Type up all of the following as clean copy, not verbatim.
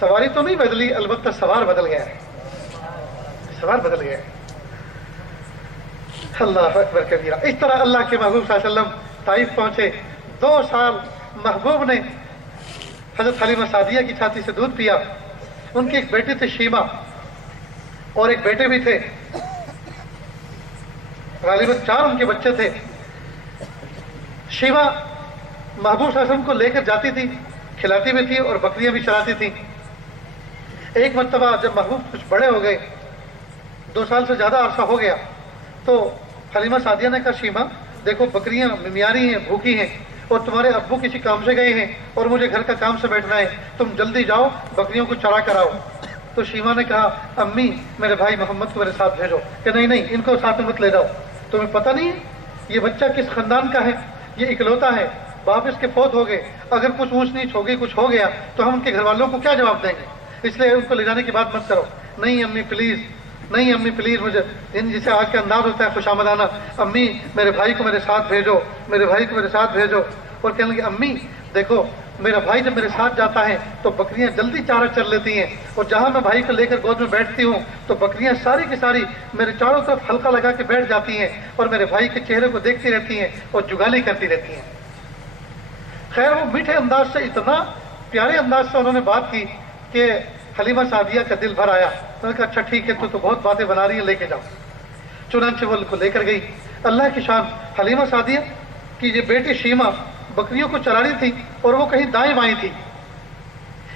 سواری تو نہیں بدلی، البتہ سوار بدل گیا ہے، سوار بدل گیا ہے۔ اللہ اکبر کبیرہ۔ اس طرح اللہ کے محبوب صلی اللہ علیہ وسلم طائف پہنچے، 2 سال محبوب نے حضرت حلیمہ سعدیہ کی چھاتی سے دودھ پیا۔ ان کی ایک بیٹی تھی شیمہ اور ایک بیٹے بھی تھے، غالباً 4 ان کے بچے تھے۔ شیمہ محبوب صلی اللہ علیہ وسلم کو لے کر جاتی تھی، کھلاتی بھی تھی اور بکریاں بھی چراتی تھی۔ ایک مرتبہ جب محبوب کچھ بڑے ہو گئے، 2 سال سے زیادہ عرصہ ہو گیا، تو حلیمہ سعدیہ نے کہا شیمہ دیکھو بکریاں بیماری ہیں، بھوکی ہیں، اور تمہارے ابو کسی کام سے گئے ہیں اور مجھے گھر کا کام سے بیٹھنا ہے، تم جلدی جاؤ بکریوں کو چرا کر آؤ۔ تو شیمہ نے کہا امی میرے بھائی محمد کو میرے ساتھ بھیجو، کہ نہیں نہیں ان کو ساتھ میں مت لے جاؤ، تمہیں پتہ نہیں ہے یہ بچہ کس خاندان کا ہے، یہ اکلوتا ہے، باپ اس کے فوت ہو گئے، اگر کچھ اونچ نیچ ہو گئی، کچھ ہو گیا تو ہم ان کے گھر والوں کو کیا جواب دیں گے، اس لیے ان کو لے جانے کی بات مت کرو۔ نہیں امی پلیز، نہیں امی پلیز، مجھے جسے آج کا انداز ہوتا ہے خوش آمدانہ، امی میرے بھائی کو میرے ساتھ بھیجو، میرے بھائی کو میرے ساتھ بھیجو۔ اور کہنے لگے امی دیکھو میرا بھائی جب میرے ساتھ جاتا ہے تو بکریاں جلدی چارہ چر لیتی ہیں، اور جہاں میں بھائی کو لے کر گود میں بیٹھتی ہوں تو بکریاں ساری کی ساری میرے چاروں طرف حلقہ لگا کے بیٹھ جاتی ہیں اور میرے بھائی کے چہرے کو دیکھتی رہتی ہیں اور جگالی کرتی رہتی ہیں۔ خیر وہ میٹھے انداز سے، اتنا پیارے انداز سے انہوں نے بات کی کہ حلیمہ سعدیہ کا دل بھر آیا۔ انہوں نے کہا اچھا ٹھیک ہے تو بہت باتیں بنا رہی ہیں، لے کے جاؤ۔ چنانچہ وہ ان کو لے کر گئی۔ اللہ کی شان، حلیمہ سعدیہ کی یہ بیٹی شیمہ بکریوں کو چرا رہی تھی اور وہ کہیں دائیں بائیں تھی۔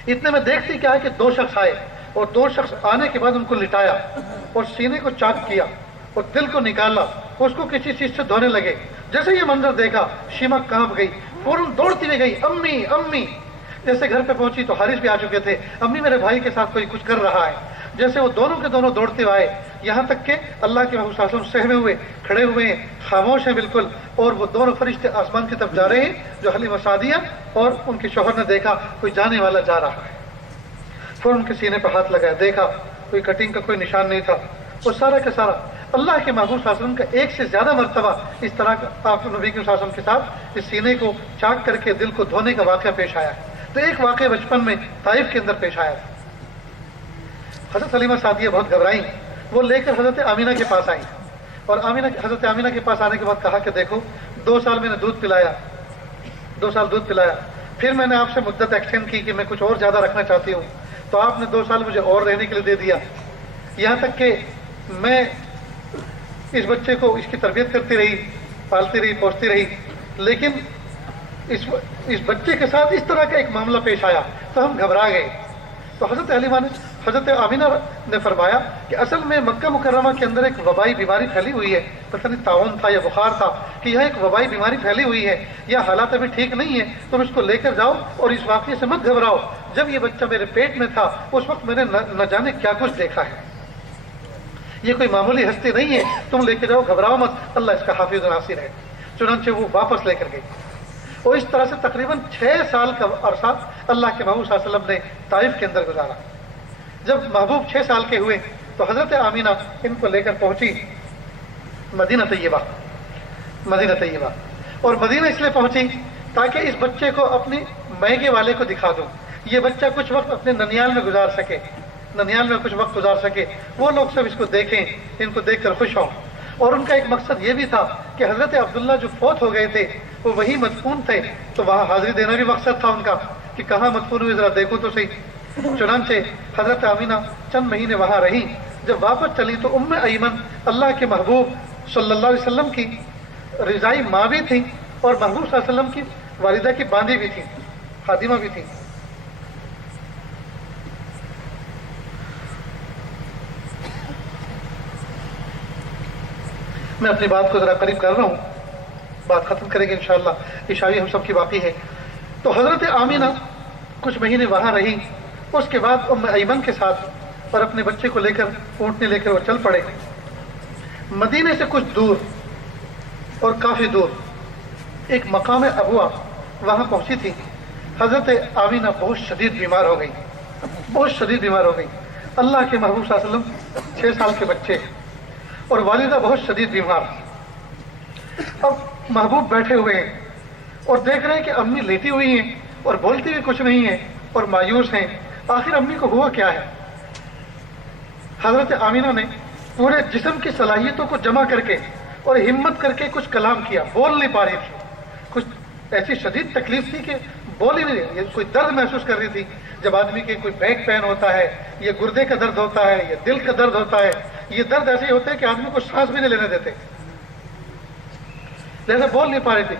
اتنے میں دیکھتی کیا ہے کہ 2 شخص آئے، اور 2 شخص آنے کے بعد ان کو لٹایا اور سینے کو چاک کیا اور دل کو نکالا، اس کو کسی چیز سے دھونے لگے۔ جیسے یہ منظر دیکھا شیمہ کانپ گئی، فوراً دوڑتی ہوئی گئی امی امی۔ جیسے گھر پہ پہنچی تو حارث بھی آ چکے تھے، امی میرے بھائی کے ساتھ کوئی کچھ کر رہا ہے۔ جیسے وہ دونوں کے دونوں دوڑتے ہوئے آئے، یہاں تک کہ اللہ کے محبوب صلی اللہ علیہ وسلم سہمے ہوئے کھڑے ہوئے ہیں، خاموش ہیں بالکل، اور وہ دونوں فرشتے آسمان کی طرف جا رہے ہیں جو حلیمہ سعدیہ اور ان کے شوہر نے دیکھا کوئی جانے والا جا رہا ہے۔ پھر ان کے سینے پہ ہاتھ لگایا، دیکھا کوئی کٹنگ کا کوئی نشان نہیں تھا، وہ سارا کا سارا اللہ کے محبوب صلی اللہ علیہ وسلم کا 1 سے زیادہ مرتبہ اس طرح کا آپ نبی کے صلی اللہ علیہ وسلم کے ساتھ اس سینے کو چاک کر کے دل کو دھونے کا واقعہ پیش آیا ہے۔ تو ایک واقعہ بچپن میں طائف کے اندر پیش آیا تھا۔ حضرت حلیمہ سعدیہ بہت گھبرائیں، وہ لے کر حضرت آمینہ کے پاس آئیں، اور حضرت آمینہ کے پاس آنے کے بعد کہا کہ دیکھو 2 سال میں نے دودھ پلایا، 2 سال دودھ پلایا، پھر میں نے آپ سے مدت ایکسٹینڈ کی کہ میں کچھ اور زیادہ رکھنا چاہتی ہوں، تو آپ نے 2 سال مجھے اور رہنے کے لیے دے دیا، یہاں تک کہ میں اس بچے کو اس کی تربیت کرتی رہی، پالتی رہی، پوستی رہی، لیکن اس بچے کے ساتھ اس طرح کا ایک معاملہ پیش آیا تو ہم گھبرا گئے۔ تو حضرت آمینہ نے فرمایا کہ اصل میں مکہ مکرمہ کے اندر ایک وبائی بیماری پھیلی ہوئی ہے، پتہ نہیں طاعون تھا یا بخار تھا، کہ یہاں ایک وبائی بیماری پھیلی ہوئی ہے، یا حالات ابھی ٹھیک نہیں ہے، تم اس کو لے کر جاؤ اور اس واقعے سے مت گھبراؤ، جب یہ بچہ میرے پیٹ میں تھا اس وقت میں نے نہ جانے کیا کچھ دیکھا ہے، یہ کوئی معمولی ہستی نہیں ہے، تم لے کے جاؤ، گھبراؤ مت، اللہ اس کا حافظ و ناصر ہے۔ چنانچہ وہ واپس لے کر گئی، اور اس طرح سے تقریباً 6 سال کا عرصہ اللہ کے محبوب صلی اللہ علیہ وسلم نے طائف کے اندر گزارا۔ جب محبوب 6 سال کے ہوئے تو حضرت آمینہ ان کو لے کر پہنچی مدینہ طیبہ، مدینہ طیبہ، اور مدینہ اس لیے پہنچی تاکہ اس بچے کو اپنی میگے والے کو دکھا دوں، یہ بچہ کچھ وقت اپنے ننیال میں گزار سکے، ننیال میں کچھ وقت گزار سکے، وہ لوگ سب اس کو دیکھیں، ان کو دیکھ کر خوش ہوں۔ اور ان کا ایک مقصد یہ بھی تھا کہ حضرت عبداللہ جو فوت ہو گئے تھے وہ وہی مدفون تھے، تو وہاں حاضری دینا بھی مقصد تھا ان کا کہ کہاں مدفون ہوئے ذرا دیکھو تو صحیح۔ چنانچہ حضرت آمینہ چند مہینے وہاں رہیں، جب واپس چلی تو ام ایمن اللہ کے محبوب صلی اللہ علیہ وسلم کی رضائی ماں بھی تھی اور محبوب صلی اللہ علیہ وسلم کی والدہ کی باندھی بھی تھی، خادمہ بھی تھی۔ میں اپنی بات کو ذرا قریب کر رہا ہوں، بات ختم کریں گے انشاءاللہ، عشاء ہم سب کی باقی ہے۔ تو حضرت آمینہ کچھ مہینے وہاں رہی، اس کے بعد ام ایمن کے ساتھ اور اپنے بچے کو لے کر اونٹنے لے کر وہ چل پڑے۔ مدینے سے کچھ دور اور کافی دور ایک مقام ابوا وہاں پہنچی تھی۔ حضرت آمینہ بہت شدید بیمار ہو گئی، بہت شدید بیمار ہو گئی۔ اللہ کے محبوب صلی اللہ علیہ وسلم 6 سال کے بچے اور والدہ بہت شدید بیمار۔ اب محبوب بیٹھے ہوئے ہیں اور دیکھ رہے ہیں کہ امی لیٹی ہوئی ہیں اور بولتی بھی کچھ نہیں ہیں اور مایوس ہیں۔ آخر امی کو ہوا کیا ہے؟ حضرت آمینہ نے پورے جسم کی صلاحیتوں کو جمع کر کے اور ہمت کر کے کچھ کلام کیا، بول نہیں پا رہی تھی، کچھ ایسی شدید تکلیف تھی کہ بول ہی نہیں رہی، کوئی درد محسوس کر رہی تھی۔ جب آدمی کے کوئی بیک پین ہوتا ہے، یہ گردے کا درد ہوتا ہے، یہ دل کا درد ہوتا ہے، یہ درد ایسے ہی ہوتے ہیں کہ آدمی کو سانس بھی نہیں لینے دیتے، لہذا بول نہیں پا رہی تھی۔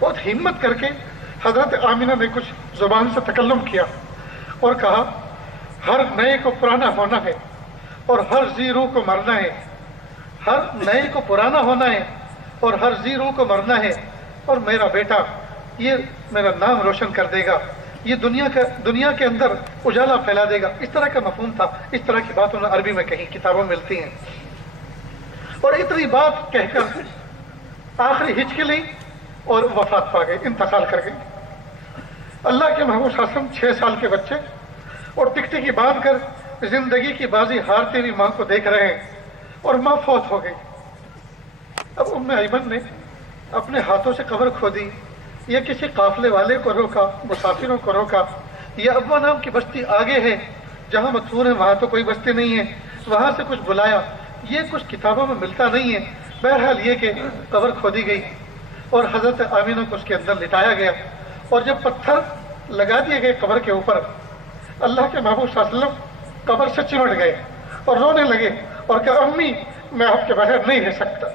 بہت ہمت کر کے حضرت آمینہ نے کچھ زبان سے تکلم کیا اور کہا، ہر نئے کو پرانا ہونا ہے اور ہر ذی روح کو مرنا ہے، ہر نئے کو پرانا ہونا ہے اور ہر ذی روح کو مرنا ہے، اور میرا بیٹا یہ میرا نام روشن کر دے گا، یہ دنیا کے اندر اجالا پھیلا دے گا۔ اس طرح کا مفہوم تھا، اس طرح کی بات انہیں عربی میں کہیں کتابوں میں ملتی ہیں۔ اور اتنی بات کہہ کر آخری ہچکی لی اور وفات پا گئے، انتقال کر گئی۔ اللہ کے محبوب صلی اللہ علیہ وسلم 6 سال کے بچے اور ٹکٹکی باندھ کر زندگی کی بازی ہارتی ہوئی ماں کو دیکھ رہے ہیں، اور ماں فوت ہو گئی۔ اب ام ایمن نے اپنے ہاتھوں سے قبر کھودی، یا کسی قافلے والے کو روکا، مسافروں کو روکا، یا ابوا نام کی بستی آگے ہے جہاں مدفون ہے، وہاں تو کوئی بستی نہیں ہے، وہاں سے کچھ بلایا، یہ کچھ کتابوں میں ملتا نہیں ہے۔ بہرحال یہ کہ قبر کھودی گئی اور حضرت آمینہ کو اس کے اندر لٹایا گیا، اور جب پتھر لگا دیے گئے قبر کے اوپر، اللہ کے محبوب صلی اللہ علیہ وسلم قبر سے چمٹ گئے اور رونے لگے اور کہا، امی میں آپ کے بغیر نہیں رہ سکتا،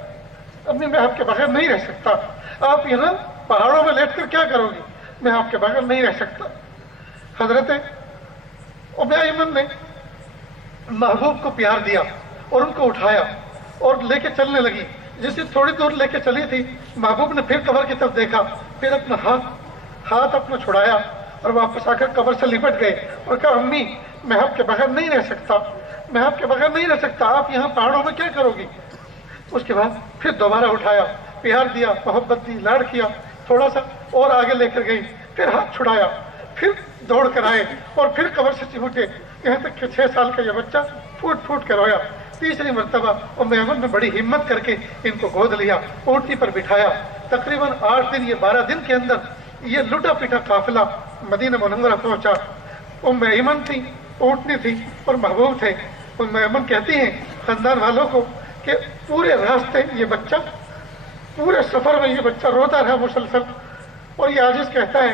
امی میں آپ کے بغیر نہیں رہ سکتا، آپ یہاں پہاڑوں میں لیٹ کر کیا کرو گی، میں آپ کے بغیر نہیں رہ سکتا۔ حضرت ام ایمن نے محبوب کو پیار دیا اور ان کو اٹھایا اور لے کے چلنے لگی۔ جسے تھوڑی دور لے کے چلی تھی، محبوب نے پھر قبر کی طرف دیکھا، پھر اپنا ہاتھ اپنا چھڑایا اور واپس آ کر قبر سے لپٹ گئے اور کہا، امی میں آپ کے بغیر نہیں رہ سکتا، میں آپ کے بغیر نہیں رہ سکتا، آپ یہاں پہاڑوں میں کیا کرو گی۔ اس کے بعد پھر دوبارہ اٹھایا، پیار دیا، محبت دی، لاڑ کیا، تھوڑا سا اور آگے لے کر گئی، پھر ہاتھ چھڑایا، پھر دوڑ کر آئے اور پھر قبر سے چمٹے، یہاں تک کہ 6 سال کا یہ بچہ پھوٹ پھوٹ کر رویا۔ تیسری مرتبہ ام ایمن نے بڑی ہمت کر کے ان کو گود لیا، اونٹنی پر بٹھایا۔ تقریباً 8 دن یا 12 دن کے اندر یہ لٹا پٹا قافلہ مدینہ منورہ پہنچا۔ ام ایمن تھی، اونٹنی تھی اور محبوب تھے۔ ام ایمن کہتی ہیں خاندان والوں کو کہ پورے راستے یہ بچہ، پورے سفر میں یہ بچہ روتا رہا مسلسل، اور یہ عاجز کہتا ہے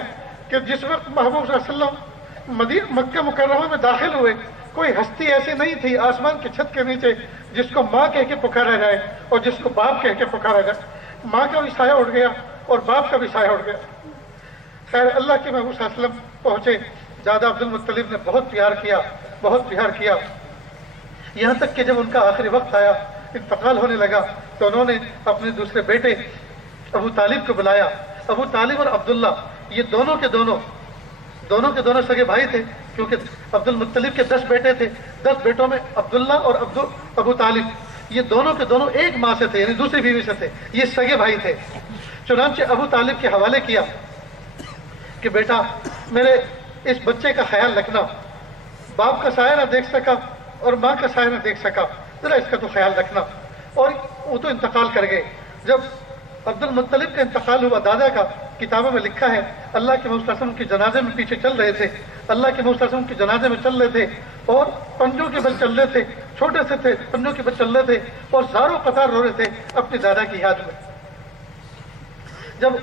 کہ جس وقت محبوب صلی اللہ علیہ وسلم مکہ مکرمہ میں داخل ہوئے، کوئی ہستی ایسی نہیں تھی آسمان کی چھت کے نیچے جس کو ماں کہہ کے پکارا جائے اور جس کو باپ کہہ کے پکارا جائے۔ ماں کا بھی سایہ اٹھ گیا اور باپ کا بھی سایہ اٹھ گیا۔ خیر اللہ کے محبوب صلی اللہ علیہ وسلم پہنچے، دادا عبد المطلب نے بہت پیار کیا، بہت پیار کیا، یہاں تک کہ جب ان کا آخری وقت آیا، انتقال ہونے لگا، تو انہوں نے اپنے دوسرے بیٹے ابو طالب کو بلایا۔ ابو طالب اور عبداللہ یہ دونوں کے دونوں سگے بھائی تھے، کیونکہ عبد المطلب کے 10 بیٹے تھے، 10 بیٹوں میں عبداللہ اور ابو طالب یہ دونوں کے دونوں ایک ماں سے تھے، یعنی دوسری بیوی سے تھے، یہ سگے بھائی تھے۔ چنانچہ ابو طالب کے حوالے کیا کہ بیٹا میرے اس بچے کا خیال رکھنا، باپ کا سایہ نہ دیکھ سکا اور ماں کا سایہ نہ دیکھ سکا، ذرا اس کا تو خیال رکھنا۔ اور وہ تو انتقال کر گئے۔ جب عبد المطلب کا انتقال ہوا، دادا کا کتابوں میں لکھا ہے اللہ کے محبوب صلی اللہ علیہ وسلم کے جنازے میں پیچھے چل رہے تھے، اللہ کے محبوب صلی اللہ علیہ وسلم کے جنازے میں چل رہے تھے اور پنجوں کے بل چل رہے تھے، چھوٹے سے تھے، پنجوں کے بل چل رہے تھے اور زاروں قطار رو رہے تھے اپنے دادا کی یاد میں۔ جب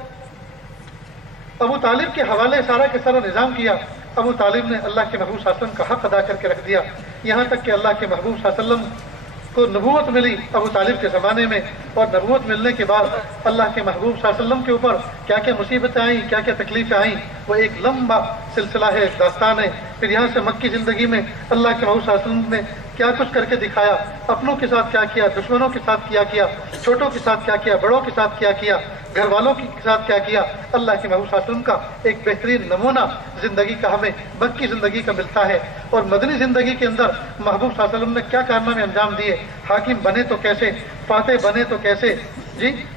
ابو طالب کے حوالے سارا کے سارا نظام کیا، ابو طالب نے اللہ کے محبوب صلی اللہ علیہ وسلم کا حق ادا کر کے رکھ دیا، یہاں تک کہ اللہ کے محبوب صلی اللہ علیہ وسلم کو نبوت ملی ابو طالب کے زمانے میں، اور نبوت ملنے کے بعد اللہ کے محبوب صلی اللہ علیہ وسلم کے اوپر کیا کیا مصیبتیں آئیں، کیا کیا تکلیفیں آئیں، وہ ایک لمبا سلسلہ ہے، داستان ہے۔ پھر یہاں سے مکی زندگی میں اللہ کے محبوب صلی اللہ علیہ وسلم نے کیا کچھ کر کے دکھایا، اپنوں کے ساتھ کیا کیا، دشمنوں کے ساتھ کیا کیا، چھوٹوں کے ساتھ کیا کیا، بڑوں کے ساتھ کیا کیا، گھر والوں کے ساتھ کیا کیا۔ اللہ کے محبوب صلی اللہ علیہ وسلم کا ایک بہترین نمونہ زندگی کا ہمیں مکی زندگی کا ملتا ہے، اور مدنی زندگی کے اندر محبوب صلی اللہ علیہ وسلم نے کیا کارنامے انجام دیے، حاکم بنے تو کیسے، فاتح بنے تو کیسے،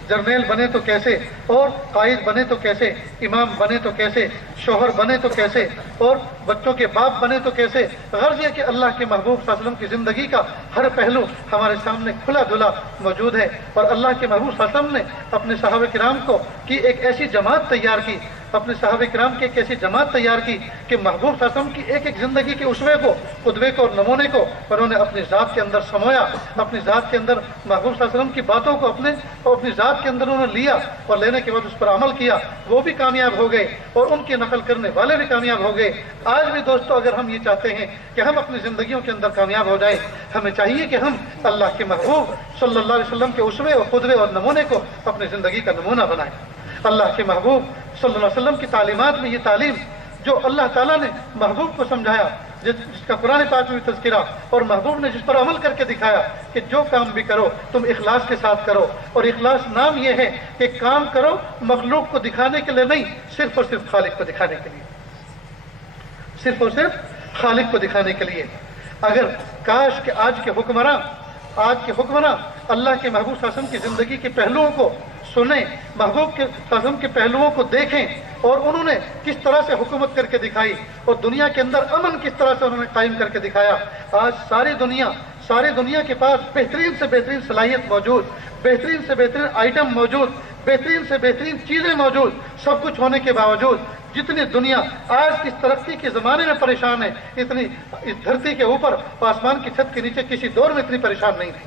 جرنیل بنے تو کیسے، اور قائد بنے تو کیسے، امام بنے تو کیسے، شوہر بنے تو کیسے، اور بچوں کے باپ بنے تو کیسے۔ غرض یہ کہ اللہ کے محبوب صلی اللہ علیہ وسلم کی زندگی کا ہر پہلو ہمارے سامنے کھلا دھلا موجود ہے، اور اللہ کے محبوب صلی اللہ علیہ وسلم نے اپنے صحابہ کرام کو کی ایک ایسی جماعت تیار کی اپنے صحابہ کرام کی ایک ایسی جماعت تیار کی کہ محبوب صلی اللہ علیہ وسلم کی ایک ایک زندگی کے اسوے کو، قدوے کو اور نمونے کو انہوں نے اپنی ذات کے اندر سمویا، اپنی ذات کے اندر محبوب صلی اللہ علیہ وسلم کی باتوں کو اپنی ذات کے اندر انہوں نے لیا اور لینے کے بعد اس پر عمل کیا، وہ بھی کامیاب ہو گئے اور ان کی نقل کرنے والے بھی کامیاب ہو گئے۔ آج بھی دوستو اگر ہم یہ چاہتے ہیں کہ ہم اپنی زندگیوں کے اندر کامیاب ہو جائیں، ہمیں چاہیے کہ ہم اللہ کے محبوب صلی اللہ علیہ وسلم کے اسوے اور قدوے اور نمونے کو اپنی زندگی کا نمونہ بنائیں۔ اللہ کے محبوب صلی اللہ علیہ وسلم کی تعلیمات میں یہ تعلیم جو اللہ تعالیٰ نے محبوب کو سمجھایا، جس کا قرآن پاک میں تذکرہ، اور محبوب نے جس پر عمل کر کے دکھایا کہ جو کام بھی کرو تم اخلاص کے ساتھ کرو، اور اخلاص نام یہ ہے کہ کام کرو مخلوق کو دکھانے کے لیے نہیں، صرف اور صرف خالق کو دکھانے کے لیے، صرف اور صرف خالق کو دکھانے کے لیے۔ اگر کاش کہ آج کے حکمراں اللہ کے محبوب صلی اللہ علیہ وسلم کی زندگی کے پہلوؤں کو سنیں، محبوب کے صلی اللہ علیہ وسلم کے پہلوؤں کو دیکھیں، اور انہوں نے کس طرح سے حکومت کر کے دکھائی اور دنیا کے اندر امن کس طرح سے انہوں نے قائم کر کے دکھایا۔ آج ساری دنیا کے پاس بہترین سے بہترین صلاحیت موجود، بہترین سے بہترین آئٹم موجود، بہترین سے بہترین چیزیں موجود، سب کچھ ہونے کے باوجود جتنی دنیا آج اس ترقی کے زمانے میں پریشان ہے، اتنی اس دھرتی کے اوپر آسمان کی چھت کے نیچے کسی دور میں اتنی پریشان نہیں تھی۔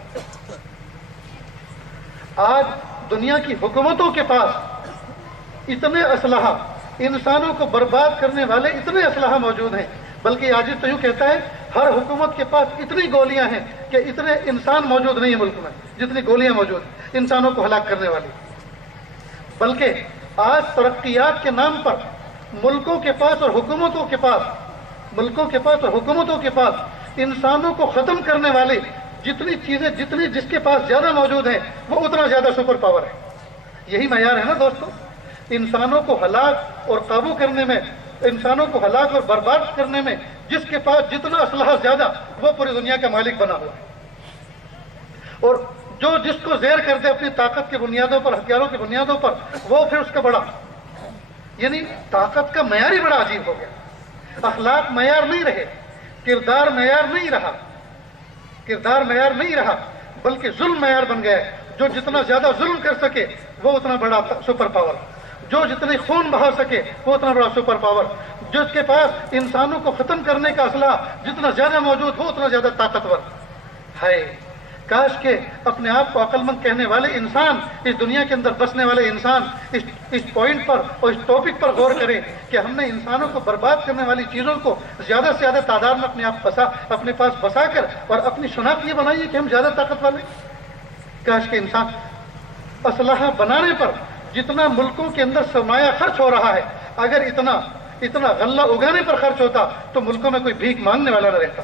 آج دنیا کی حکومتوں کے پاس اتنے اسلحہ، انسانوں کو برباد کرنے والے اتنے اسلحہ موجود ہیں، بلکہ آج تو یوں کہتا ہے ہر حکومت کے پاس اتنی گولیاں ہیں کہ اتنے انسان موجود نہیں ہیں ملک میں جتنی گولیاں موجود انسانوں کو ہلاک کرنے والی۔ بلکہ آج ترقیات کے نام پر ملکوں کے پاس اور حکومتوں کے پاس انسانوں کو ختم کرنے والی جتنی چیزیں جس کے پاس زیادہ موجود ہیں وہ اتنا زیادہ سپر پاور ہے۔ یہی معیار ہے نا دوستو، انسانوں کو ہلاک اور قابو کرنے میں، انسانوں کو ہلاک اور برباد کرنے میں جس کے پاس جتنا اسلحہ زیادہ وہ پوری دنیا کا مالک بنا ہوا ہے، اور جو جس کو زیر کر دے اپنی طاقت کی بنیادوں پر، ہتھیاروں کی بنیادوں پر، وہ پھر اس کا بڑا، یعنی طاقت کا معیار ہی بڑا عجیب ہو گیا۔ اخلاق معیار نہیں رہے، کردار معیار نہیں رہا، بلکہ ظلم معیار بن گیا ہے۔ جو جتنا زیادہ ظلم کر سکے وہ اتنا بڑا سپر پاور، جو جتنی خون بہا سکے وہ اتنا بڑا سپر پاور، جس کے پاس انسانوں کو ختم کرنے کا اسلحہ جتنا زیادہ موجود ہو اتنا زیادہ طاقتور ہے۔ کاش کہ اپنے آپ کو عقل مند کہنے والے انسان، اس دنیا کے اندر بسنے والے انسان اس پوائنٹ پر اور اس ٹاپک پر غور کریں کہ ہم نے انسانوں کو برباد کرنے والی چیزوں کو زیادہ سے زیادہ تعداد میں اپنے پاس بسا کر اور اپنی شناخت یہ بنائیے کہ ہم زیادہ طاقت والے۔ کاش کہ انسان اسلحہ بنانے پر جتنا ملکوں کے اندر سرمایہ خرچ ہو رہا ہے، اگر اتنا غلہ اگانے پر خرچ ہوتا تو ملکوں میں کوئی بھیک مانگنے والا نہ رہتا۔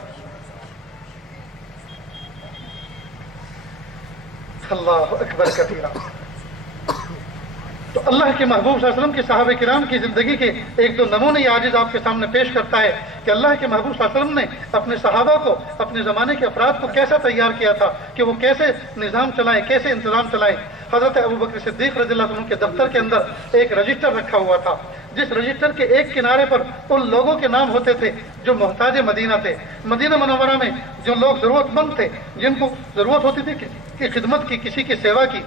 اللہ اکبر کبیرہ۔ تو اللہ کے محبوب صلی اللہ علیہ وسلم کے صحابہ کرام کی زندگی کے ایک دو نمونے یہ عاجز آپ کے سامنے پیش کرتا ہے کہ اللہ کے محبوب صلی اللہ علیہ وسلم نے اپنے صحابہ کو، اپنے زمانے کے افراد کو کیسا تیار کیا تھا کہ وہ کیسے نظام چلائیں، کیسے انتظام چلائیں۔ حضرت ابوبکر صدیق رضی اللہ عنہ کے دفتر کے اندر ایک رجسٹر رکھا ہوا تھا، جس رجسٹر کے ایک کنارے پر ان لوگوں کے نام ہوتے تھے جو محتاج مدینہ تھے۔ مدینہ منورہ میں جو لوگ ضرورت مند تھے، جن کو ضرورت ہوتی تھی کہ خدمت کی، کسی کی سیوا کی،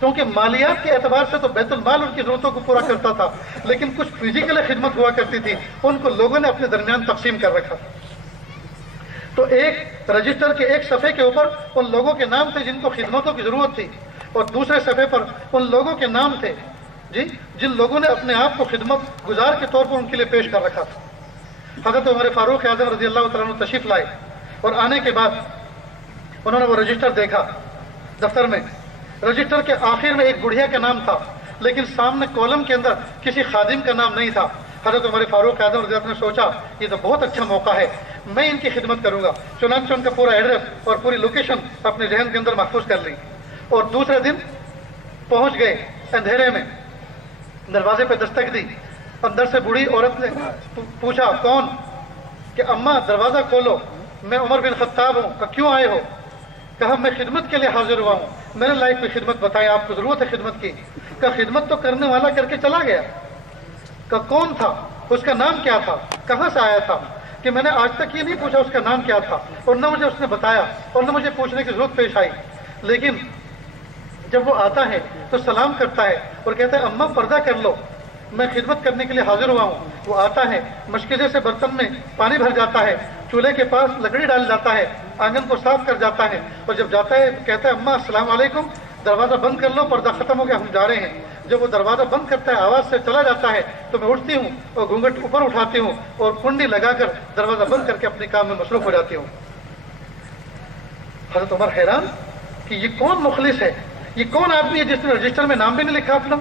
کیونکہ مالیات کے اعتبار سے تو بیت المال ان کی ضرورتوں کو پورا کرتا تھا، لیکن کچھ فزیکل خدمت ہوا کرتی تھی، ان کو لوگوں نے اپنے درمیان تقسیم کر رکھا۔ تو ایک رجسٹر کے ایک صفحے کے اوپر ان لوگوں کے نام تھے جن کو خدمتوں کی ضرورت تھی، اور دوسرے صفحے پر ان لوگوں کے نام تھے جن لوگوں نے اپنے آپ کو خدمت گزار کے طور پر ان کے لیے پیش کر رکھا تھا۔ حضرت عمر فاروق اعظم رضی اللہ تعالیٰ عنہ تشریف لائے، اور آنے کے بعد انہوں نے وہ رجسٹر دیکھا دفتر میں۔ رجسٹر کے آخر میں ایک بڑھیا کا نام تھا، لیکن سامنے کالم کے اندر کسی خادم کا نام نہیں تھا۔ حضرت عمر فاروق اعظم رضی اللہ عنہ نے سوچا یہ تو بہت اچھا موقع ہے، میں ان کی خدمت کروں گا۔ چنانچہ ان کا پورا ایڈریس اور پوری لوکیشن اپنے ذہن کے اندر محفوظ کر لی، اور دوسرے دن پہنچ گئے اندھیرے میں، دروازے پہ دستک دی۔ اندر سے بوڑھی عورت نے پوچھا کون؟ کہ اماں دروازہ کھولو، میں عمر بن خطاب ہوں۔ کہ کیوں آئے ہو؟ کہا میں خدمت کے لیے حاضر ہوا ہوں، میں نے لائف میں خدمت بتائی، آپ کو ضرورت ہے خدمت کی۔ کہ خدمت تو کرنے والا کر کے چلا گیا۔ کہ کون تھا؟ اس کا نام کیا تھا؟ کہاں سے آیا تھا؟ کہ میں نے آج تک یہ نہیں پوچھا اس کا نام کیا تھا، اور نہ مجھے اس نے بتایا، اور نہ مجھے پوچھنے کی ضرورت پیش آئی، لیکن جب وہ آتا ہے تو سلام کرتا ہے اور کہتا ہے اماں پردہ کر لو، میں خدمت کرنے کے لیے حاضر ہوا ہوں۔ وہ آتا ہے، مشکلے سے برتن میں پانی بھر جاتا ہے، چولہے کے پاس لکڑی ڈال جاتا ہے، آنگن کو صاف کر جاتا ہے، اور جب جاتا ہے کہتا ہے اماں السلام علیکم، دروازہ بند کر لو، پردہ ختم ہو گیا، ہم جا رہے ہیں۔ جب وہ دروازہ بند کرتا ہے، آواز سے چلا جاتا ہے، تو میں اٹھتی ہوں اور گھونگھٹ اوپر اٹھاتی ہوں اور کنڈی لگا کر دروازہ بند کر کے اپنے کام میں مصروف ہو جاتی ہوں۔ حضرت عمر حیران کہ یہ کون مخلص ہے، یہ کون آدمی ہے جس نے رجسٹر میں نام بھی نہیں لکھا اپنا۔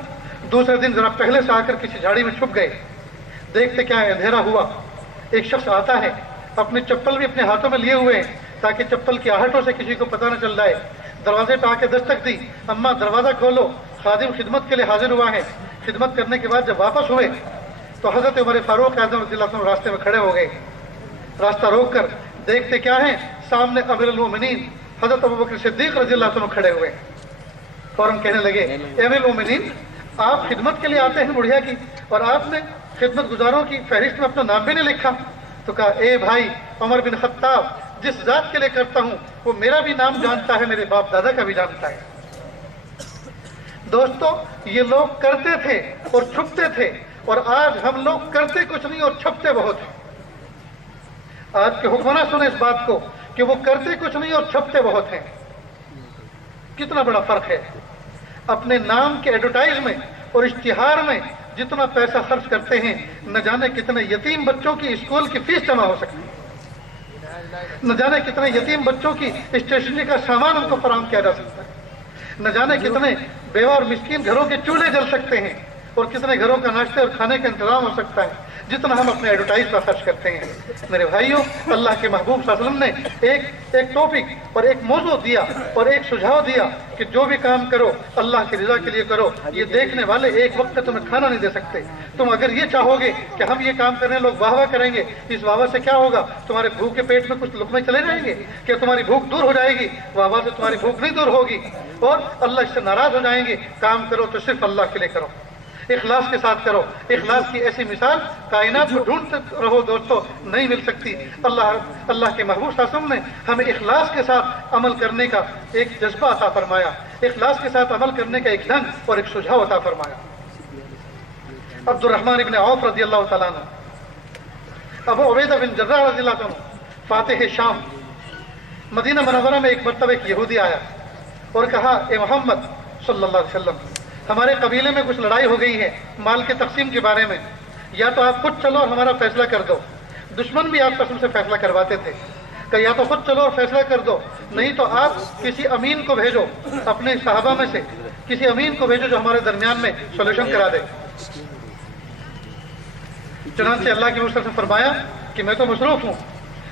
دوسرے دن ذرا پہلے سے آ کر کسی جھاڑی میں چھپ گئے، دیکھتے کیا ہے، اندھیرا ہوا، ایک شخص آتا ہے، اپنی چپل بھی اپنے ہاتھوں میں لیے ہوئے ہیں تاکہ چپل کی آہٹوں سے کسی کو پتہ نہ چل جائے۔ دروازے پہ آ کے دستک دی، اماں دروازہ کھولو، خادم خدمت کے لیے حاضر ہوا ہے۔ خدمت کرنے کے بعد جب واپس ہوئے تو حضرت عمر فاروق اعظم رضی اللہ عنہ راستے میں کھڑے ہو گئے، راستہ روک کر دیکھتے کیا ہیں، سامنے امیر المومنین حضرت ابوبکر صدیق رضی اللہ عنہ کھڑے ہوئے۔ فوراً کہنے لگے، اے امیر المومنین، آپ خدمت کے لیے آتے ہیں بڑھیا کی، اور آپ نے خدمت گزاروں کی فہرست میں اپنا نام بھی نہیں لکھا۔ تو کہا، اے بھائی عمر بن خطاب، جس ذات کے لیے کرتا ہوں وہ میرا بھی نام جانتا ہے، میرے باپ دادا کا بھی جانتا ہے۔ دوستو، یہ لوگ کرتے تھے اور چھپتے تھے، اور آج ہم لوگ کرتے کچھ نہیں اور چھپتے بہت ہیں۔ آج کے حکمراں سنیں اس بات کو کہ وہ کرتے کچھ نہیں اور چھپتے بہت ہیں۔ کتنا بڑا فرق ہے۔ اپنے نام کے ایڈورٹائز میں اور اشتہار میں جتنا پیسہ خرچ کرتے ہیں، نہ جانے کتنے یتیم بچوں کی اسکول کی فیس جمع ہو سکتی ہے، نہ جانے کتنے یتیم بچوں کی اسٹیشنری کا سامان ان کو فراہم کیا جا سکتا ہے، نہ جانے کتنے بیوہ اور مسکین گھروں کے چولہے جل سکتے ہیں، اور کتنے گھروں کا ناشتے اور کھانے کا انتظام ہو سکتا ہے، جتنا ہم اپنے ایڈورٹائز پر خرچ کرتے ہیں۔ میرے بھائیوں، اللہ کے محبوب صلی اللہ علیہ وسلم نے ایک ٹاپک اور ایک موضوع دیا اور ایک سجھاؤ دیا کہ جو بھی کام کرو اللہ کی رضا کے لیے کرو۔ یہ دیکھنے والے ایک وقت تمہیں کھانا نہیں دے سکتے۔ تم اگر یہ چاہو گے کہ ہم یہ کام کریں لوگ واہ واہ کریں گے، اس واہ واہ سے کیا ہوگا؟ تمہارے بھوک کے پیٹ میں کچھ لقمے چلے جائیں گے؟ کیا تمہاری بھوک دور ہو جائے گی؟ واہ واہ سے تمہاری بھوک نہیں دور ہوگی، اور اللہ اس سے ناراض ہو جائیں گے۔ کام کرو تو صرف اللہ کے لیے کرو، اخلاص کے ساتھ کرو۔ اخلاص کی ایسی مثال کائنات کو ڈھونڈتے رہو دوستو، نہیں مل سکتی۔ اللہ کے محبوب صلی اللہ علیہ وسلم نے ہمیں اخلاص کے ساتھ عمل کرنے کا ایک جذبہ عطا فرمایا، اخلاص کے ساتھ عمل کرنے کا ایک ڈھنگ اور ایک سجھاؤ عطا فرمایا۔ عبد الرحمن ابن عوف رضی اللہ تعالیٰ عنہ، ابو عبیدہ بن جراح رضی اللہ عنہ، فاتح شام، مدینہ منورہ میں ایک مرتبہ ایک یہودی آیا اور کہا، اے محمد صلی اللہ علیہ وسلم، ہمارے قبیلے میں کچھ لڑائی ہو گئی ہے مال کے تقسیم کے بارے میں، یا تو آپ خود چلو اور ہمارا فیصلہ کر دو۔ دشمن بھی آپ قسم سے فیصلہ کرواتے تھے کہ یا تو خود چلو اور فیصلہ کر دو، نہیں تو آپ کسی امین کو بھیجو، اپنے صحابہ میں سے کسی امین کو بھیجو جو ہمارے درمیان میں سولوشن کرا دے۔ چنانچہ اللہ کے رسول نے فرمایا کہ میں تو مصروف ہوں،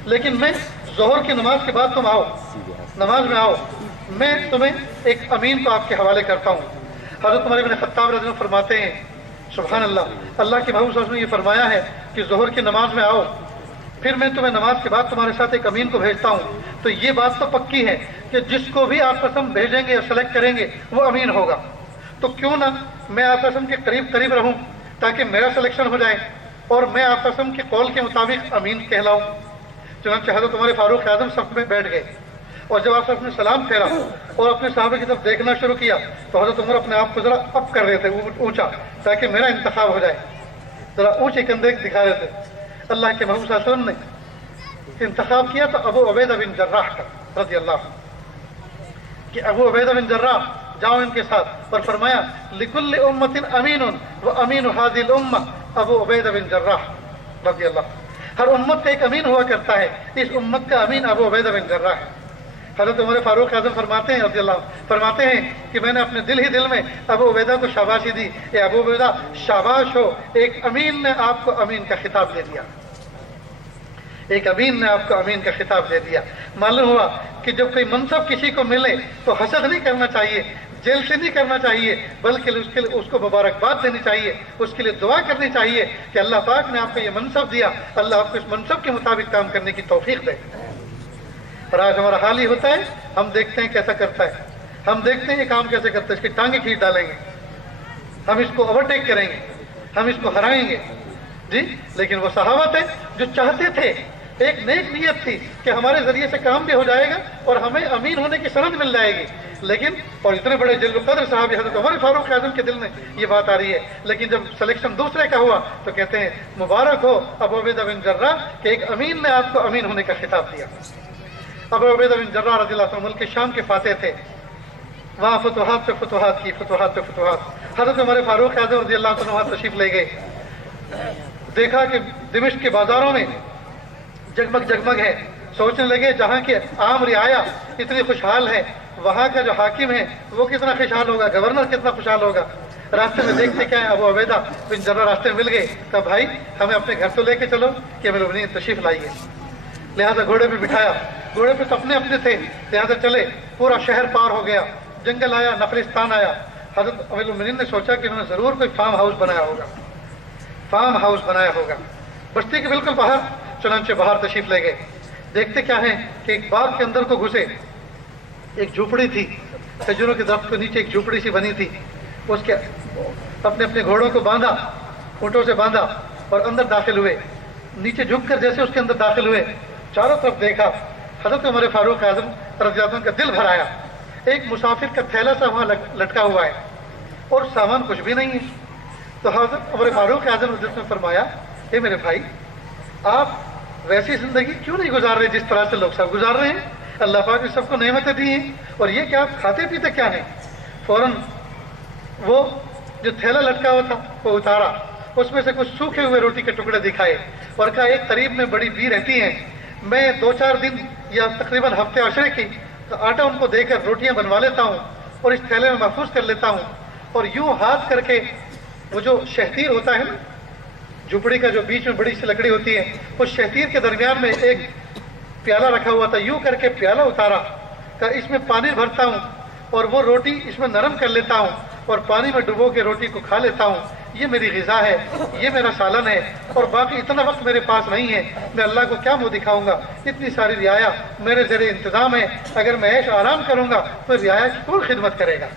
لیکن میں ظہر کی نماز کے بعد تم آؤ، نماز میں آؤ، میں تمہیں ایک امین کو آپ کے حوالے کرتا ہوں۔ حضرت عمر بن خطاب رضی اللہ عنہ فرماتے ہیں، سبحان اللہ، اللہ کے محبوب صلی اللہ علیہ وسلم نے یہ فرمایا ہے کہ ظہر کی نماز میں آؤ، پھر میں تمہیں نماز کے بعد تمہارے ساتھ ایک امین کو بھیجتا ہوں۔ تو یہ بات تو پکی ہے کہ جس کو بھی آپ قسم بھیجیں گے یا سلیکٹ کریں گے وہ امین ہوگا۔ تو کیوں نہ میں آپ قسم کے قریب رہوں تاکہ میرا سلیکشن ہو جائے اور میں آپ قسم کے قول کے مطابق امین کہلاؤں۔ چنانچہ حضرت عمر فاروق اعظم صف میں بیٹھ گئے، اور جب آپ نے سلام پھیرا اور اپنے صحابہ کی طرف دیکھنا شروع کیا تو حضرت عمر اپنے آپ کو ذرا اپ کر رہے تھے، اونچا، تاکہ میرا انتخاب ہو جائے، ذرا اونچے کندھے دکھا رہے تھے۔ اللہ کے محبوب صلی اللہ علیہ وسلم نے انتخاب کیا تو ابو عبیدہ بن جراح کا رضی اللہ عنہ، کہ ابو عبیدہ بن جراح جاؤ ان کے ساتھ، اور فرمایا لکل امت امین وامین هذه الامه ابو عبیدہ بن جراح رضی اللہ عنہ۔ ہر امت کا ایک امین ہوا کرتا ہے، اس امت کا امین ابو عبیدہ بن جراح ہے۔ حضرت عمر فاروق اعظم فرماتے ہیں رضی اللہ عنہ، فرماتے ہیں کہ میں نے اپنے دل میں ابو عبیدہ کو شاباشی دی، اے ابو عبیدہ شاباش ہو، ایک امین نے آپ کو امین کا خطاب دے دیا، ایک امین نے آپ کو امین کا خطاب دے دیا۔ معلوم ہوا کہ جب کوئی منصب کسی کو ملے تو حسد نہیں کرنا چاہیے، جیل سے نہیں کرنا چاہیے، بلکہ اس کو مبارکباد دینی چاہیے، اس کے لیے دعا کرنی چاہیے کہ اللہ پاک نے آپ کو یہ منصب دیا، اللہ آپ کو اس منصب کے مطابق کام کرنے کی توفیق دے۔ اور آج ہمارا حال ہی ہوتا ہے، ہم دیکھتے ہیں کیسا کرتا ہے، ہم دیکھتے ہیں یہ کام کیسے کرتا ہے، اس کی ٹانگیں کھینچ ڈالیں گے، ہم اس کو اوورٹیک کریں گے، ہم اس کو ہرائیں گے، جی۔ لیکن وہ صحابہ تھے جو چاہتے تھے ایک نیک نیت تھی کہ ہمارے ذریعے سے کام بھی ہو جائے گا اور ہمیں امین ہونے کی سند مل جائے گی، لیکن اور اتنے بڑے جلیل القدر صحابی حضرت عمر فاروق اعظم کے دل میں یہ بات آ رہی ہے، لیکن جب سلیکشن دوسرے کا ہوا تو کہتے ہیں مبارک ہو ابو عبیدہ بن جراح کہ ایک امین نے آپ کو امین ہونے کا خطاب دیا۔ ابو عبیدہ بن جراح رضی اللہ عنہ ملک شام کے فاتح تھے، وہاں فتوحات پہ فتوحات کی، فتوحات پہ فتوحات۔ حضرت عمر فاروق اعظم رضی اللہ عنہ وہاں تشریف لے گئے، دیکھا کہ دمشق کے بازاروں میں جگمگ جگمگ ہے، سوچنے لگے جہاں کے عام رعایا اتنی خوشحال ہے، وہاں کا جو حاکم ہے وہ کتنا خوشحال ہوگا، گورنر کتنا خوشحال ہوگا۔ راستے میں دیکھتے کیا ہے، ابو عبیدہ بن جراح راستے میں مل گئے، کہا بھائی ہمیں اپنے گھر تو لے کے چلو کہ امیر المؤمنین تشریف لائیے۔ لہٰذا گھوڑے پہ بٹھایا، گھوڑے پہ تو اپنے اپنے تھے، لہٰذا چلے، پورا شہر پار ہو گیا، جنگل آیا، نخلستان آیا۔ حضرت امیر المؤمنین نے سوچا کہ انہوں نے ضرور کوئی فارم ہاؤس بنایا ہوگا، فارم ہاؤس بنایا ہوگا بستی کے بالکل باہر۔ چنانچہ باہر تشریف لے گئے، دیکھتے کیا ہیں کہ ایک باغ کے اندر کو گھسے، ایک جھوپڑی تھی، کھجوروں کے درخت کے نیچے ایک جھوپڑی سی بنی تھی، اس کے اپنے اپنے گھوڑوں کو باندھا، اونٹوں سے باندھا اور اندر داخل ہوئے۔ نیچے جھک کر جیسے اس کے اندر داخل ہوئے، چاروں طرف دیکھا، حضرت عمر فاروق اعظم رضی اللہ عنہ کا دل بھر آیا۔ ایک مسافر کا تھیلا سا وہاں لٹکا ہوا ہے اور سامان کچھ بھی نہیں ہے۔ تو حضرت عمر فاروق اعظم رضی اللہ عنہ نے فرمایا، اے میرے بھائی، آپ ویسی زندگی کیوں نہیں گزار رہے جس طرح سے لوگ سب گزار رہے ہیں؟ اللہ پاک نے سب کو نعمتیں دی ہیں، اور یہ کہ آپ کھاتے پیتے کیا ہیں؟ فوراً وہ جو تھیلا لٹکا ہوا تھا وہ اتارا، اس میں سے کچھ سوکھے ہوئے روٹی کے ٹکڑے دکھائے اور کہا ایک قریب میں بڑی بی رہتی ہیں، میں 2-4 دن یا تقریباً ہفتے عشرے کی تو آٹا ان کو دے کر روٹیاں بنوا لیتا ہوں اور اس تھیلے میں محفوظ کر لیتا ہوں، اور یوں ہاتھ کر کے وہ جو شہتیر ہوتا ہے نا، جھوپڑی کا جو بیچ میں بڑی سی لکڑی ہوتی ہے، اس شہتیر کے درمیان میں ایک پیالہ رکھا ہوا تھا، یوں کر کے پیالہ اتارا، کہ اس میں پانی بھرتا ہوں اور وہ روٹی اس میں نرم کر لیتا ہوں اور پانی میں ڈبو کے روٹی کو کھا لیتا ہوں، یہ میری غذا ہے، یہ میرا سالن ہے، اور باقی اتنا وقت میرے پاس نہیں ہے، میں اللہ کو کیا منہ دکھاؤں گا، اتنی ساری رعایا میرے زیر انتظام ہے، اگر میں عیش آرام کروں گا تو رعایا کی کون خدمت کرے گا؟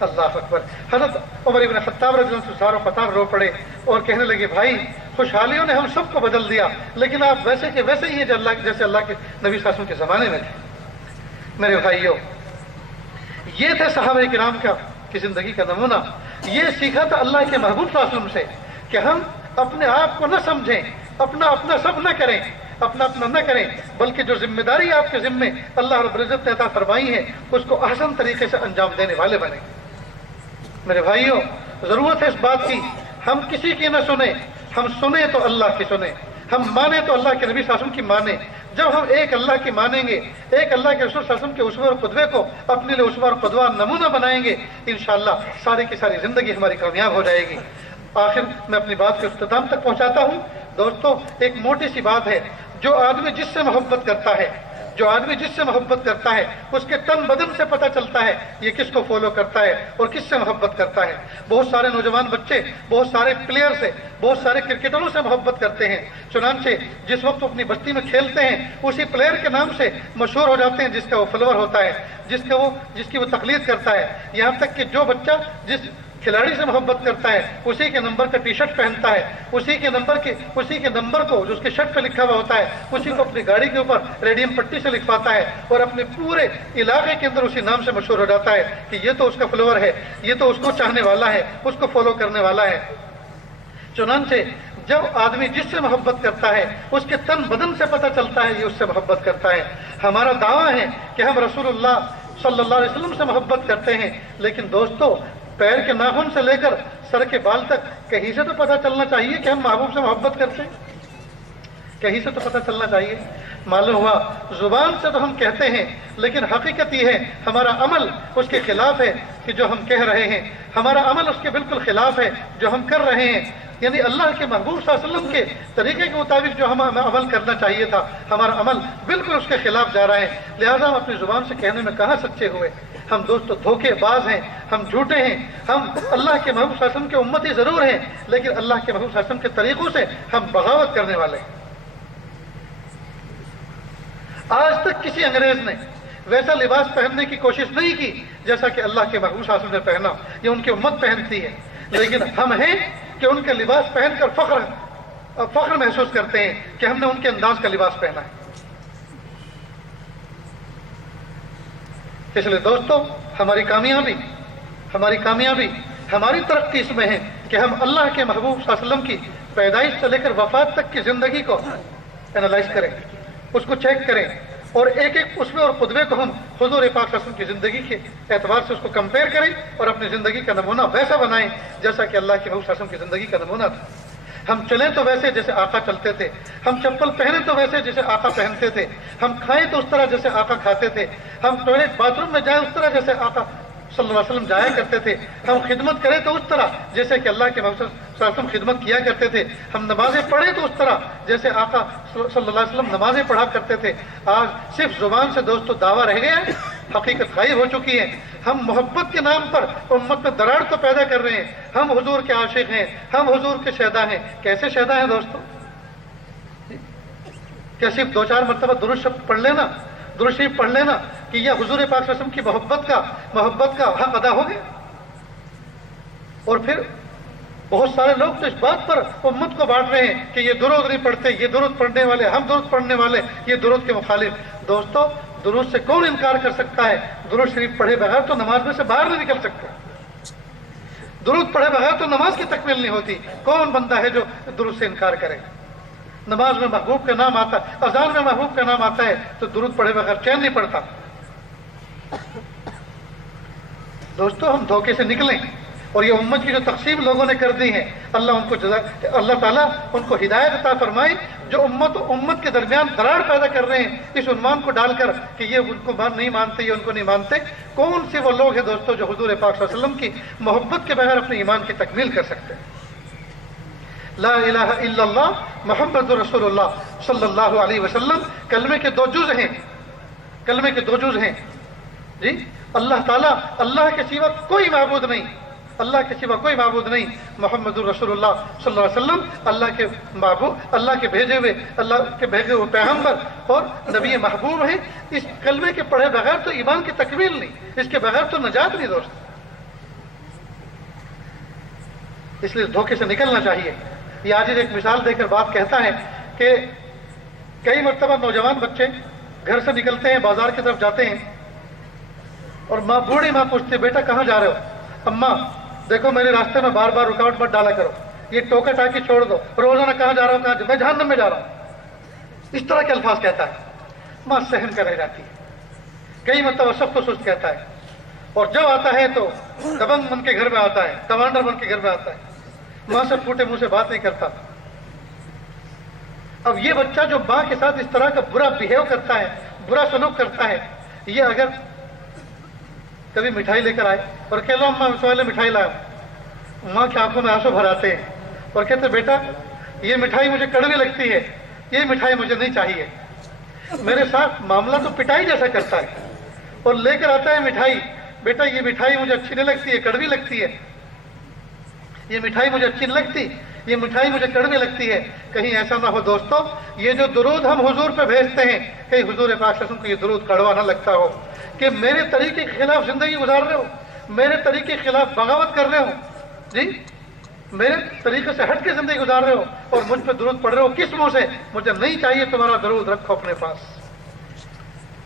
اللہ اکبر۔ حضرت عمر ابن خطاب رضی اللہ عنہ سارو فتار رو پڑے اور کہنے لگے بھائی خوشحالیوں نے ہم سب کو بدل دیا، لیکن آپ ویسے کے ویسے ہی ہیں جیسے اللہ کے نبی صلی اللہ علیہ وسلم کے زمانے میں تھے۔ میرے بھائیوں، یہ تھے صحابہ کرام کی زندگی کا نمونہ۔ یہ سیکھا تھا اللہ کے محبوب صلی اللہ علیہ وسلم سے کہ ہم اپنے آپ کو نہ سمجھیں، اپنا سب نہ کریں، اپنا نہ کریں، بلکہ جو ذمہ داری آپ کے ذمے اللہ رب العزت نے عطا فرمائی ہے اس کو احسن طریقے سے انجام دینے والے بنیں۔ میرے بھائیوں، ضرورت ہے اس بات کی، ہم کسی کی نہ سنیں، ہم سنیں تو اللہ کی سنیں، ہم مانیں تو اللہ کے نبی صلی اللہ علیہ وسلم کی مانیں۔ جب ہم ایک اللہ کی مانیں گے، ایک اللہ کے رسول صلی اللہ علیہ وسلم کے اسوہ اور قدوے کو اپنے لیے اسوہ اور قدوہ نمونہ بنائیں گے، انشاءاللہ ساری کی ساری زندگی ہماری کامیاب ہو جائے گی۔ آخر میں اپنی بات کے اختتام تک پہنچاتا ہوں۔ دوستو، ایک موٹی سی بات ہے، جو آدمی جس سے محبت کرتا ہے، جو آدمی جس سے محبت کرتا ہے اس کے تن بدن سے پتہ چلتا ہے یہ کس کو فالو کرتا ہے اور کس سے محبت کرتا ہے۔ بہت سارے نوجوان بچے بہت سارے پلیئر سے، بہت سارے کرکٹروں سے محبت کرتے ہیں، چنانچہ جس وقت وہ اپنی بستی میں کھیلتے ہیں اسی پلیئر کے نام سے مشہور ہو جاتے ہیں جس کا وہ فالوور ہوتا ہے، جس کی وہ تقلید کرتا ہے۔ یہاں تک کہ جو بچہ جس کھلاڑی سے محبت کرتا ہے اسی کے نمبر کا ٹی شرٹ پہنتا ہے، اسی کے نمبر کو جو اس کے شرٹ پہ لکھا ہوا ہوتا ہے اسی کو اپنی گاڑی کے اوپر ریڈیم پٹی سے لکھواتا ہے اور اپنے پورے علاقے کے اندر اسی نام سے مشہور ہو جاتا ہے کہ یہ تو اس کا فالوور ہے، یہ تو اس کو چاہنے والا ہے، اس کو فالو کرنے والا ہے۔ چنانچہ جب آدمی جس سے محبت کرتا ہے اس کے تن بدن سے پتہ چلتا ہے یہ اس سے محبت کرتا ہے۔ ہمارا دعویٰ ہے کہ ہم رسول اللہ صلی اللہ علیہ وسلم سے محبت کرتے ہیں، لیکن دوستو پیر کے ناخن سے لے کر سر کے بال تک کہیں سے تو پتہ چلنا چاہیے کہ ہم محبوب سے محبت کرتے ہیں، کہیں سے تو پتہ چلنا چاہیے۔ معلوم ہوا زبان سے تو ہم کہتے ہیں لیکن حقیقت یہ ہے ہمارا عمل اس کے خلاف ہے کہ جو ہم کہہ رہے ہیں، ہمارا عمل اس کے بالکل خلاف ہے جو ہم کر رہے ہیں۔ یعنی اللہ کے محبوب صلی اللہ علیہ وسلم کے طریقے کے مطابق جو ہمیں عمل کرنا چاہیے تھا ہمارا عمل بالکل اس کے خلاف جا رہا ہے، لہذا ہم اپنی زبان سے کہنے میں کہاں سچے ہوئے۔ ہم دوستو دھوکے باز ہیں، ہم جھوٹے ہیں، ہم اللہ کے محبوب صلی اللہ علیہ وسلم کے امتی ضرور ہیں لیکن اللہ کے محبوب صلی اللہ علیہ وسلم کے طریقوں سے ہم بغاوت کرنے والے ہیں۔ آج تک کسی انگریز نے ویسا لباس پہننے کی کوشش نہیں کی جیسا کہ اللہ کے محبوب صلی اللہ علیہ وسلم نے پہنا، یہ ان کی امت پہنتی ہے، لیکن ہم ہیں کہ ان کے لباس پہن کر فخر فخر محسوس کرتے ہیں کہ ہم نے ان کے انداز کا لباس پہنا ہے۔ اس لیے دوستو، ہماری کامیابی ہماری ترقی اس میں ہے کہ ہم اللہ کے محبوب صلی اللہ علیہ وسلم کی پیدائش سے لے کر وفات تک کی زندگی کو اینالائز کریں، اس کو چیک کریں، اور ایک ایک اسوے اور قدوے کو ہم حضور پاک صلی اللہ علیہ وسلم کی زندگی کے اعتبار سے اس کو کمپیئر کریں اور اپنی زندگی کا نمونہ ویسا بنائیں جیسا کہ اللہ کے محبوب صلی اللہ علیہ وسلم کی زندگی کا نمونہ تھا۔ ہم چلیں تو ویسے جیسے آقا چلتے تھے، ہم چپل پہنیں تو ویسے جیسے آقا پہنتے تھے، ہم کھائیں تو اس طرح جیسے آقا کھاتے تھے، ہم ٹوائلٹ باتھ روم میں جائیں اس طرح جیسے آقا صلی اللہ علیہ وسلم جایا کرتے تھے، ہم خدمت کریں تو اس طرح جیسے کہ اللہ کے محبوب صلی اللہ علیہ وسلم خدمت کیا کرتے تھے، ہم نمازیں پڑھیں تو اس طرح جیسے آقا صلی اللہ علیہ وسلم نمازیں پڑھا کرتے تھے۔ آج صرف زبان سے دوستو دعویٰ رہ گیا ہے، حقیقت غائب ہو چکی ہے۔ ہم محبت کے نام پر امت میں دراڑ تو پیدا کر رہے ہیں، ہم حضور کے عاشق ہیں، ہم حضور کے شیدا ہیں۔ کیسے شیدا ہیں دوستو؟ کیا صرف 2-4 مرتبہ درود شریف پڑھ لینا کہ یہ حضور پاک صلی اللہ علیہ وسلم کی محبت کا حق ادا ہو گیا؟ اور پھر بہت سارے لوگ تو اس بات پر امت کو بانٹ رہے ہیں کہ یہ درود نہیں پڑھتے، یہ درود پڑھنے والے، ہم درود پڑھنے والے، یہ درود کے مخالف۔ دوستو، درود سے کون انکار کر سکتا ہے؟ درود شریف پڑھے بغیر تو نماز میں سے باہر نہیں نکل سکتا، درود پڑھے بغیر تو نماز کی تکمیل نہیں ہوتی۔ کون بندہ ہے جو درود سے انکار کرے؟ نماز میں محبوب کا نام آتا ہے، اذان میں محبوب کا نام آتا ہے، تو درود پڑھے بغیر چین نہیں پڑتا۔ دوستو، ہم دھوکے سے نکلیں، اور یہ امت کی جو تقسیم لوگوں نے کر دی ہے، اللہ تعالیٰ ان کو ہدایت عطا فرمائے، جو امت کے درمیان دراڑ پیدا کر رہے ہیں اس عنوان کو ڈال کر کہ یہ ان کو نہیں مانتے، یہ ان کو نہیں مانتے۔ کون سے وہ لوگ ہیں دوستو جو حضور پاک صلی اللہ علیہ وسلم کی محبت کے بغیر اپنے ایمان کی تکمیل کر سکتے ہیں؟ لا الہ الا اللہ محمد رسول اللہ صلی اللہ علیہ وسلم کلمے کے 2 جز ہیں جی۔ اللہ تعالیٰ، اللہ کے سوا کوئی معبود نہیں، محمد رسول اللہ صلی اللہ علیہ وسلم اللہ کے محبوب، اللہ کے بھیجے ہوئے پیغمبر اور نبی محبوب ہیں۔ اس کلمے کے پڑھے بغیر تو ایمان کی تکمیل نہیں، اس کے بغیر تو نجات نہیں دوست۔ اس لیے دھوکے سے نکلنا چاہیے۔ یہ آج ایک مثال دے کر بات کہتا ہے کہ کئی مرتبہ نوجوان بچے گھر سے نکلتے ہیں، بازار کی طرف جاتے ہیں، اور بوڑھی ماں پوچھتی ہے، بیٹا کہاں جا رہے ہو؟ اماں دیکھو میرے راستے میں بار بار رکاوٹ مت ڈالا کرو، یہ ٹوکا ٹاکی چھوڑ دو، روزانہ کہاں جا رہا ہوں، کہاں میں جہنم میں جا رہا ہوں، اس طرح کے الفاظ کہتا ہے۔ ماں سہن کر رہ جاتی ہے، کئی مرتبہ سخت و سست کہتا ہے، اور جب آتا ہے تو دبنگ بن کے گھر میں آتا ہے، کمانڈر بن کے گھر میں آتا ہے، ماں سے پھوٹے منہ سے بات نہیں کرتا۔ اب یہ بچہ جو ماں کے ساتھ اس طرح کا برا بہیو کرتا ہے، برا سلوک کرتا ہے، یہ اگر کبھی مٹھائی لے کر آئے اور کہہ لو اماں تمہارے لیے مٹھائی لاؤ، ماں کی آنکھوں میں آنسو بھر آتے ہیں اور کہتے بیٹا یہ مٹھائی مجھے کڑوی لگتی ہے، یہ مٹھائی مجھے نہیں چاہیے۔ میرے ساتھ معاملہ تو پٹائی جیسا کرتا ہے، اور لے کر آتا ہے مٹھائی، بیٹا یہ مٹھائی مجھے اچھی نہیں لگتی ہے، کڑوی لگتی ہے، یہ مٹھائی مجھے اچھی نہیں لگتی، یہ مٹھائی مجھے کڑوی لگتی ہے۔ کہیں ایسا نہ ہو دوستو، یہ جو درود ہم حضور پہ بھیجتے ہیں، کہیں حضور پاک صلی اللہ علیہ وسلم کو یہ درود کڑوا نہ لگتا ہو کہ میرے طریقے کے خلاف زندگی گزار رہے ہو، میرے طریقے کے خلاف بغاوت کر رہے ہو جی، میرے طریقے سے ہٹ کے زندگی گزار رہے ہو اور مجھ پہ درود پڑھ رہے ہو، کس منہ سے؟ مجھے نہیں چاہیے تمہارا درود، رکھو اپنے پاس۔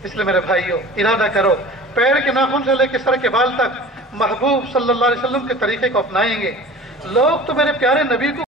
اس لیے میرے بھائیو، ارادہ کرو، پیر کے ناخن سے لے کے سر کے بال تک محبوب صلی اللہ علیہ وسلم کے طریقے کو اپنائیں گے۔ لوگ تو میرے پیارے نبی کو